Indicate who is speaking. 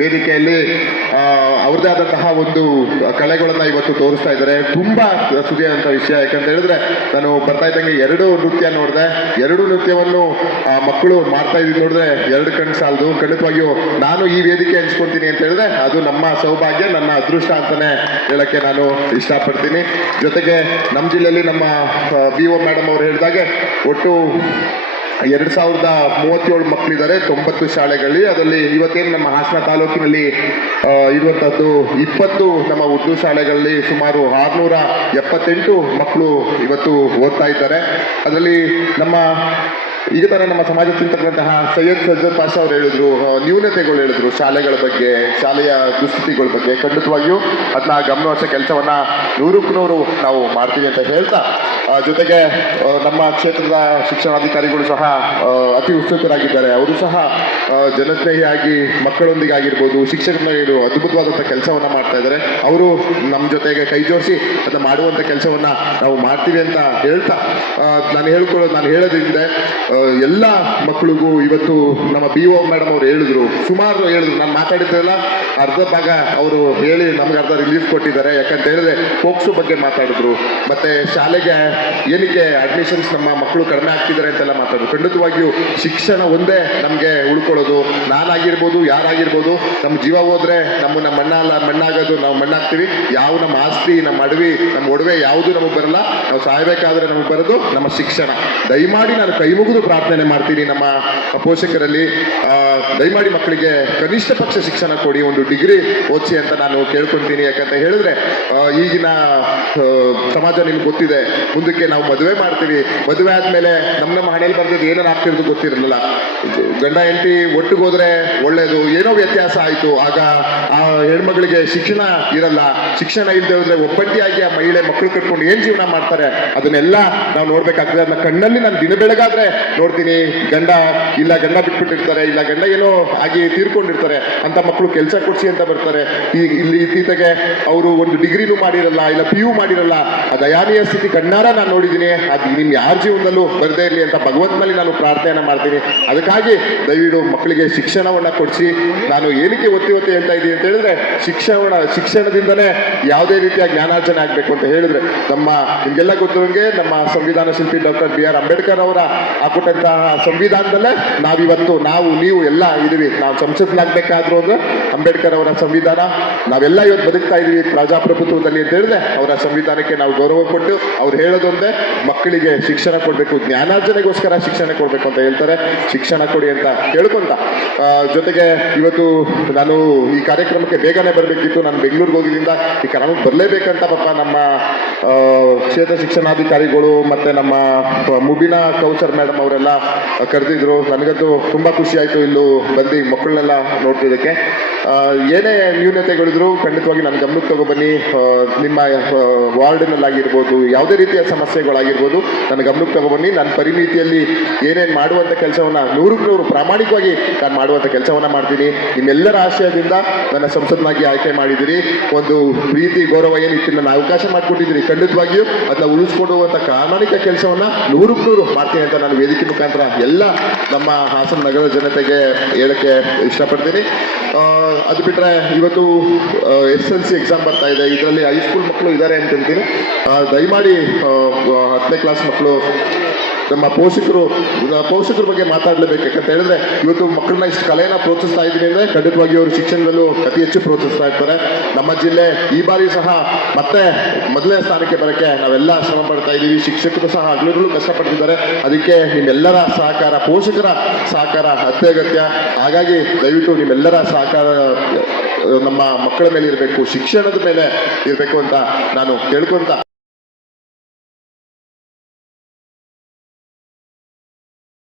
Speaker 1: ವೇದಿಕೆಯಲ್ಲಿ ಅವ್ರದೇ ಆದಂತಹ ಒಂದು ಕಲೆಗಳನ್ನ ಇವತ್ತು ತೋರಿಸ್ತಾ ಇದ್ದಾರೆ. ತುಂಬಾ ಸುದಿಯಾದಂತಹ ವಿಷಯ, ಯಾಕಂತ ಹೇಳಿದ್ರೆ ನಾನು ಬರ್ತಾ ಇದ್ದಂಗೆ ಎರಡು ನೃತ್ಯ ನೋಡಿದೆ. ಎರಡು ನೃತ್ಯವನ್ನು ಮಕ್ಕಳು ಮಾಡ್ತಾ ಇದ್ದೀವಿ ನೋಡಿದ್ರೆ ಎರಡು ಕಣ್ಣು ಸಾಲದು. ಖಂಡಿತವಾಗಿಯೂ ನಾನು ಈ ವೇದಿಕೆ ಹಂಚ್ಕೊಂತೀನಿ ಅಂತ ಹೇಳಿದ್ರೆ ಅದು ನಮ್ಮ ಸೌಭಾಗ್ಯ, ನನ್ನ ಅದೃಷ್ಟ ಅಂತಾನೆ ಹೇಳಕ್ಕೆ ನಾನು ಇಷ್ಟಪಡ್ತೀನಿ. ಜೊತೆಗೆ ನಮ್ಮ ಜಿಲ್ಲೆಯಲ್ಲಿ ನಮ್ಮ ಬಿ ಒ ಮೇಡಮ್ ಅವರು ಹೇಳಿದಾಗೆ ಒಟ್ಟು ಎರಡು ಸಾವಿರದ ಮೂವತ್ತೇಳು ಮಕ್ಕಳಿದ್ದಾರೆ ತೊಂಬತ್ತು ಶಾಲೆಗಳಲ್ಲಿ. ಅದರಲ್ಲಿ ಇವತ್ತೇನು ನಮ್ಮ ಹಾಸನ ತಾಲೂಕಿನಲ್ಲಿ ಆ, ಇರುವಂಥದ್ದು ಇಪ್ಪತ್ತು ನಮ್ಮ ಉರ್ದು ಶಾಲೆಗಳಲ್ಲಿ ಸುಮಾರು ಆರುನೂರ ಎಪ್ಪತ್ತೆಂಟು ಮಕ್ಕಳು ಇವತ್ತು ಓದ್ತಾ ಇದ್ದಾರೆ. ಅದರಲ್ಲಿ ನಮ್ಮ ಈಗ ತಾನೇ ನಮ್ಮ ಸಮಾಜ ಚಿಂತಕರಂತಹ ಸೈಯದ್ ಸಜ್ಜದ್ ಪಾಷಾ ಅವರು ಹೇಳಿದ್ರು ನ್ಯೂನತೆಗಳು ಹೇಳಿದ್ರು ಶಾಲೆಗಳ ಬಗ್ಗೆ, ಶಾಲೆಯ ದುಸ್ಥಿತಿಗಳ ಬಗ್ಗೆ. ಖಂಡಿತವಾಗಿಯೂ ಅದನ್ನ ಗಮನವರ್ಷ ಕೆಲಸವನ್ನ ನೂರಕ್ಕೆ ನೂರು ನಾವು ಮಾಡ್ತೀವಿ ಅಂತ ಹೇಳ್ತಾ ಜೊತೆಗೆ ನಮ್ಮ ಕ್ಷೇತ್ರದ ಶಿಕ್ಷಣಾಧಿಕಾರಿಗಳು ಸಹ ಅತಿ ಉತ್ಸುಕರಾಗಿದ್ದಾರೆ. ಅವರು ಸಹ ಜನಸ್ನೇಹಿಯಾಗಿ ಮಕ್ಕಳೊಂದಿಗೆ ಆಗಿರ್ಬೋದು ಶಿಕ್ಷಕರು ಅದ್ಭುತವಾದಂಥ ಕೆಲಸವನ್ನ ಮಾಡ್ತಾ ಇದ್ದಾರೆ. ಅವರು ನಮ್ಮ ಜೊತೆಗೆ ಕೈ ಜೋಡಿಸಿ ಅದನ್ನ ಮಾಡುವಂಥ ಕೆಲಸವನ್ನ ನಾವು ಮಾಡ್ತೀವಿ ಅಂತ ಹೇಳ್ತಾ ನಾನು ಹೇಳ್ಕೊಳ್ಳೋದು, ನಾನು ಹೇಳೋದ್ರಿಂದ ಎಲ್ಲ ಮಕ್ಕಳಿಗೂ ಇವತ್ತು ನಮ್ಮ ಬಿ ಓ ಮೇಡಮ್ ಅವ್ರು ಹೇಳಿದ್ರು. ಸುಮಾರು ಹೇಳಿದ್ರು. ನಾನು ಮಾತಾಡಿದ್ದೆಲ್ಲ ಅರ್ಧ ಭಾಗ ಅವರು ಹೇಳಿ ನಮ್ಗೆ ಅರ್ಧ ರಿಲೀಫ್ ಕೊಟ್ಟಿದ್ದಾರೆ. ಯಾಕಂತ ಹೇಳಿದ್ರೆ ಪೋಕ್ಸೋ ಬಗ್ಗೆ ಮಾತಾಡಿದ್ರು. ಮತ್ತೆ ಶಾಲೆಗೆ ಏನಕ್ಕೆ ಅಡ್ಮಿಷನ್ಸ್ ನಮ್ಮ ಮಕ್ಕಳು ಕಡಿಮೆ ಆಗ್ತಿದ್ದಾರೆ ಅಂತೆಲ್ಲ ಮಾತಾಡಿದ್ರು. ಖಂಡಿತವಾಗಿಯೂ ಶಿಕ್ಷಣ ಒಂದೇ ನಮಗೆ ಉಳ್ಕೊಳ್ಳೋದು. ನಾನಾಗಿರ್ಬೋದು, ಯಾರಾಗಿರ್ಬೋದು ನಮ್ಮ ಜೀವ ಹೋದ್ರೆ ನಮ್ಮ ನಮ್ಮ ಮಣ್ಣಲ್ಲ ಮಣ್ಣಾಗೋದು, ನಾವು ಮಣ್ಣಾಗ್ತೀವಿ. ಯಾವ ನಮ್ಮ ಆಸ್ತಿ, ನಮ್ಮ ಅಡವಿ, ನಮ್ಮ ಒಡವೆ ಯಾವುದು ನಮಗೆ ಬರಲ್ಲ. ನಾವು ಸಾಯಬೇಕಾದ್ರೆ ನಮಗೆ ಬರೋದು ನಮ್ಮ ಶಿಕ್ಷಣ. ದಯಮಾಡಿ ನಾನು ಕೈ ಮುಗಿದು ಪ್ರಾರ್ಥನೆ ಮಾಡ್ತೀನಿ ನಮ್ಮ ಪೋಷಕರಲ್ಲಿ. ದಯಮಾಡಿ ಮಕ್ಕಳಿಗೆ ಕನಿಷ್ಠ ಪಕ್ಷ ಶಿಕ್ಷಣ ಕೊಡಿ, ಒಂದು ಡಿಗ್ರಿ ಓದಿಸಿ ಅಂತ ನಾನು ಕೇಳ್ಕೊತೀನಿ. ಯಾಕಂತ ಹೇಳಿದ್ರೆ ಈಗಿನ ಸಮಾಜ ನಿಮ್ಗೆ ಗೊತ್ತಿದೆ. ಮುಂದಕ್ಕೆ ನಾವು ಮದುವೆ ಮಾಡ್ತೀವಿ. ಮದುವೆ ಆದ್ಮೇಲೆ ನಮ್ಮ ನಮ್ಮ ಹಣೆಯಲ್ಲಿ ಬರ್ದಿದ್ದು ಏನೇನು ಆಗ್ತಿರೋದು ಗೊತ್ತಿರಲಿಲ್ಲ. ಗಂಡ, ಹೆಂಡತಿ ಒಟ್ಟಿಗೆ ಹೋದ್ರೆ ಒಳ್ಳೇದು. ಏನೋ ವ್ಯತ್ಯಾಸ ಆಯಿತು. ಆಗ ಆ ಹೆಣ್ಮಗಳಿಗೆ ಶಿಕ್ಷಣ ಇರಲ್ಲ. ಶಿಕ್ಷಣ ಇಲ್ಲದೆ ಹೋದ್ರೆ ಒಬ್ಬಟ್ಟಿಯಾಗಿ ಆ ಮಹಿಳೆ ಮಕ್ಕಳು ಕಟ್ಕೊಂಡು ಏನ್ ಜೀವನ ಮಾಡ್ತಾರೆ? ಅದನ್ನೆಲ್ಲ ನಾವು ನೋಡ್ಬೇಕಾಗ್ತದೆ. ಅದನ್ನ ಕಣ್ಣಲ್ಲಿ ನಾನು ದಿನ ಬೆಳಗಾದ್ರೆ ನೋಡ್ತೀನಿ, ಗಂಡ ಇಲ್ಲ, ಗಂಡ ಬಿಟ್ಬಿಟ್ಟಿರ್ತಾರೆ, ಇಲ್ಲ, ಗಂಡ ಏನೋ ಆಗಿ ತೀರ್ಕೊಂಡಿರ್ತಾರೆ, ಅಂತ ಮಕ್ಕಳು ಕೆಲಸ ಕೊಡಿಸಿ ಅಂತ ಬರ್ತಾರೆ. ಈ, ಇಲ್ಲಿ ಇತ್ತೀಚೆಗೆ ಅವರು ಒಂದು ಡಿಗ್ರಿನೂ ಮಾಡಿರಲ್ಲ, ಇಲ್ಲ ಪಿ ಯು ಮಾಡಿರಲ್ಲ, ಆ ದಯಾನೀಯ ಸ್ಥಿತಿ ಕಣ್ಣಾರ ನಾನು ನೋಡಿದ್ದೀನಿ. ಅದು ನಿಮ್ಮ ಯಾರ ಜೀವನದಲ್ಲೂ ಬರದೇ ಇರಲಿ ಅಂತ ಭಗವಂತನಲ್ಲಿ ನಾನು ಪ್ರಾರ್ಥನೆ ಮಾಡ್ತೀನಿ. ಅದಕ್ಕಾಗಿ ದಯವಿಡು ಮಕ್ಕಳಿಗೆ ಶಿಕ್ಷಣವನ್ನ ಕೊಡಿಸಿ. ನಾನು ಏನಕ್ಕೆ ಒತ್ತಿ ಒತ್ತಿ ಹೇಳ್ತಾ ಇದ್ದೀನಿ ಅಂತ ಹೇಳಿದ್ರೆ, ಶಿಕ್ಷಣ, ಶಿಕ್ಷಣದಿಂದಲೇ ಯಾವುದೇ ರೀತಿಯ ಜ್ಞಾನಾರ್ಜನೆ ಆಗಬೇಕು ಅಂತ ಹೇಳಿದ್ರೆ. ನಮ್ಮ ನಿಮಗೆಲ್ಲ ಗೊತ್ತಿರೋಂಗೆ ನಮ್ಮ ಸಂವಿಧಾನ ಶಿಲ್ಪಿ ಡಾಕ್ಟರ್ ಬಿ ಆರ್ ಅಂಬೇಡ್ಕರ್ ಅವರ ಹಾಕೊಟ್ಟಂತಹ ಸಂವಿಧಾನದಲ್ಲೇ ನಾವಿವತ್ತು ನಾವು, ನೀವು ಎಲ್ಲ ಇದೀವಿ ನಾವು ಸಂಸತ್ನಾಗಬೇಕಾದ್ರು ಅಂದ್ರೆ ಅಂಬೇಡ್ಕರ್ ಅವರ ಸಂವಿಧಾನ. ನಾವೆಲ್ಲ ಇವತ್ತು ಬದುಕ್ತಾ ಇದೀವಿ ಪ್ರಜಾಪ್ರಭುತ್ವದಲ್ಲಿ ಅಂತ ಹೇಳಿದ್ರೆ ಅವರ ಸಂವಿಧಾನಕ್ಕೆ ನಾವು ಗೌರವ ಕೊಟ್ಟು ಅವ್ರು ಹೇಳೋದೊಂದೇ ಮಕ್ಕಳಿಗೆ ಶಿಕ್ಷಣ ಕೊಡಬೇಕು, ಜ್ಞಾನಾರ್ಜನೆಗೋಸ್ಕರ ಶಿಕ್ಷಣ ಕೊಡಬೇಕು ಅಂತ ಹೇಳ್ತಾರೆ. ಶಿಕ್ಷಣ ಕೊಡಿ ಅಂತ ಕೇಳ್ಕೊಂತ. ಜೊತೆಗೆ ಇವತ್ತು ನಾನು ಈ ಕಾರ್ಯಕ್ರಮಕ್ಕೆ ಬೇಗನೆ ಬರಬೇಕಿತ್ತು. ನಾನು ಬೆಂಗಳೂರಿಗೆ ಹೋಗಿದ್ದಿಂದ ಈ ಕಾರ್ಯಕ್ರಮಕ್ಕೆ ಬರಲೇಬೇಕಂತ ಪಾಪ ನಮ್ಮ ಕ್ಷೇತ್ರ ಶಿಕ್ಷಣಾಧಿಕಾರಿಗಳು ಮತ್ತೆ ನಮ್ಮ ಮುಬಿನಾ ಕೌಸರ್ ಮೇಡಮ್ ಅವರೆಲ್ಲ ಕರೆದಿದ್ರು. ನನಗಂತೂ ತುಂಬ ಖುಷಿ ಆಯಿತು ಇಲ್ಲೂ ಬಂದು ಮಕ್ಕಳನ್ನೆಲ್ಲ ನೋಡ್ತಿದ್ದಕ್ಕೆ. ಏನೇ ನ್ಯೂನತೆಗಳಿದ್ರು ಖಂಡಿತವಾಗಿ ನನ್ನ ಗಮನಕ್ಕೆ ತಗೊಬನ್ನಿ. ನಿಮ್ಮ ವಾರ್ಡ್ನಲ್ಲಾಗಿರ್ಬೋದು, ಯಾವುದೇ ರೀತಿಯ ಸಮಸ್ಯೆಗಳಾಗಿರ್ಬೋದು ನನ್ನ ಗಮನಕ್ಕೆ ತಗೊಬನ್ನಿ. ನನ್ನ ಪರಿಮಿತಿಯಲ್ಲಿ ಏನೇನು ಮಾಡುವಂಥ ಕೆಲಸವನ್ನ ನೂರಕ್ಕೆ ನೂರು ಪ್ರಾಮಾಣಿಕವಾಗಿ ನಾನು ಮಾಡುವಂಥ ಕೆಲಸವನ್ನ ಮಾಡ್ತೀನಿ. ನಿಮ್ಮೆಲ್ಲರ ಆಶಯದಿಂದ ನನ್ನ ಸಂಸದನಾಗಿ ಆಯ್ಕೆ ಮಾಡಿದಿರಿ. ಒಂದು ಪ್ರೀತಿ, ಗೌರವ ಏನಿತ್ತು ನನ್ನ ಅವಕಾಶ ಮಾಡಿಕೊಟ್ಟಿದ್ದೀರಿ ಖಂಡಿತವಾಗಿಯೂ ಅದನ್ನ ಉಳಿಸ್ಕೊಡುವಂಥ ಪ್ರಾಮಾಣಿಕ ಕೆಲಸವನ್ನ ನೂರಕ್ಕೆ ನೂರು ಮಾಡ್ತೀನಿ ಅಂತ ನಾನು ವೇದಿಕೆ ಮುಖಾಂತರ ಎಲ್ಲ ನಮ್ಮ ಹಾಸನ ನಗರ ಜನತೆಗೆ ಹೇಳಕ್ಕೆ ಇಷ್ಟಪಡ್ತೀನಿ. ಅದು ಬಿಟ್ಟರೆ ಇವತ್ತು ಎಸ್ ಎಲ್ ಸಿ ಎಕ್ಸಾಮ್ ಬರ್ತಾ ಇದೆ. ಇದರಲ್ಲಿ ಹೈಸ್ಕೂಲ್ ಮಕ್ಕಳು ಇದ್ದಾರೆ ಅಂತ ಹೇಳ್ತೀನಿ. ದಯಮಾಡಿ ಹತ್ತನೇ ಕ್ಲಾಸ್ ಮಕ್ಕಳು ನಮ್ಮ ಪೋಷಕರು ಪೋಷಕರ ಬಗ್ಗೆ ಮಾತಾಡಲೇಬೇಕು. ಯಾಕಂತ ಹೇಳಿದ್ರೆ, ಇವತ್ತು ಮಕ್ಕಳನ್ನ ಇಷ್ಟು ಕಲೆಯನ್ನ ಪ್ರೋತ್ಸಾಹಿಸ್ತಾ ಇದ್ದೀನಿ ಅಂದ್ರೆ ಖಂಡಿತವಾಗಿ ಅವರು ಶಿಕ್ಷಣದಲ್ಲೂ ಅತಿ ಹೆಚ್ಚು ಪ್ರೋತ್ಸಾಹಿಸ್ತಾ ಇರ್ತಾರೆ. ನಮ್ಮ ಜಿಲ್ಲೆ ಈ ಬಾರಿ ಸಹ ಮತ್ತೆ ಮೊದಲನೇ ಸ್ಥಾನಕ್ಕೆ ಬರೋಕ್ಕೆ ನಾವೆಲ್ಲ ಶ್ರಮ ಪಡ್ತಾ ಇದ್ದೀವಿ. ಶಿಕ್ಷಕರು ಸಹ ಹಗಲುಗಳು ಕಷ್ಟಪಡ್ತಿದ್ದಾರೆ ಅದಕ್ಕೆ ನಿಮ್ಮೆಲ್ಲರ ಸಹಕಾರ, ಪೋಷಕರ ಸಹಕಾರ ಅತ್ಯಗತ್ಯ. ಹಾಗಾಗಿ ದಯವಿಟ್ಟು ನಿಮ್ಮೆಲ್ಲರ ಸಹಕಾರ, ನಮ್ಮ ಮಕ್ಕಳ ಮೇಲೆ ಇರಬೇಕು, ಶಿಕ್ಷಣದ ಮೇಲೆ ಇರಬೇಕು ಅಂತ ನಾನು ಕೇಳ್ಕೊಂತ